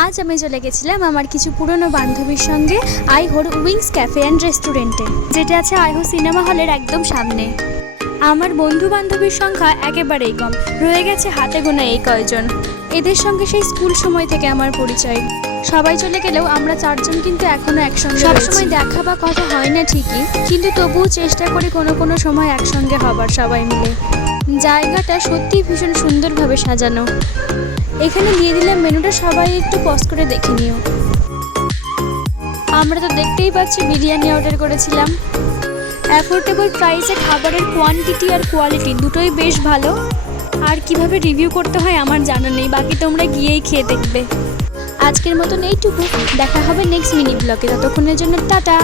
আজ আমি চলে গেছিলাম আমার কিছু পুরনো বান্ধবীর সঙ্গে আইহোর উইংস ক্যাফে অ্যান্ড রেস্টুরেন্টে, যেটা আছে আইহো সিনেমা হলের একদম সামনে। আমার বন্ধু বান্ধবীর সংখ্যা একেবারেই কম, রয়ে গেছে হাতে গোনা এই কয়জন। এদের সঙ্গে সেই স্কুল সময় থেকে আমার পরিচয়। সবাই চলে গেলেও আমরা চারজন কিন্তু এখনো একসঙ্গে। সবসময় দেখা বা কথা হয় না ঠিকই, কিন্তু তবুও চেষ্টা করি কোনো কোনো সময় একসঙ্গে হবার সবাই মিলে। জায়গাটা সত্যিই ভীষণ সুন্দরভাবে সাজানো। এখানে দিয়ে দিলাম মেনুটা, সবাই একটু পজ করে দেখে নিও। আমরা তো দেখতেই পাচ্ছি বিরিয়ানি অর্ডার করেছিলাম। অ্যাফোর্ডেবল প্রাইসে খাবারের কোয়ান্টিটি আর কোয়ালিটি দুটোই বেশ ভালো। আর কিভাবে রিভিউ করতে হয় আমার জানা নেই, বাকি তোমরা গিয়েই খেয়ে দেখবে। আজকের মতন এইটুকু, দেখা হবে নেক্সট মিনি ব্লগে। ততক্ষণের জন্য টাটা।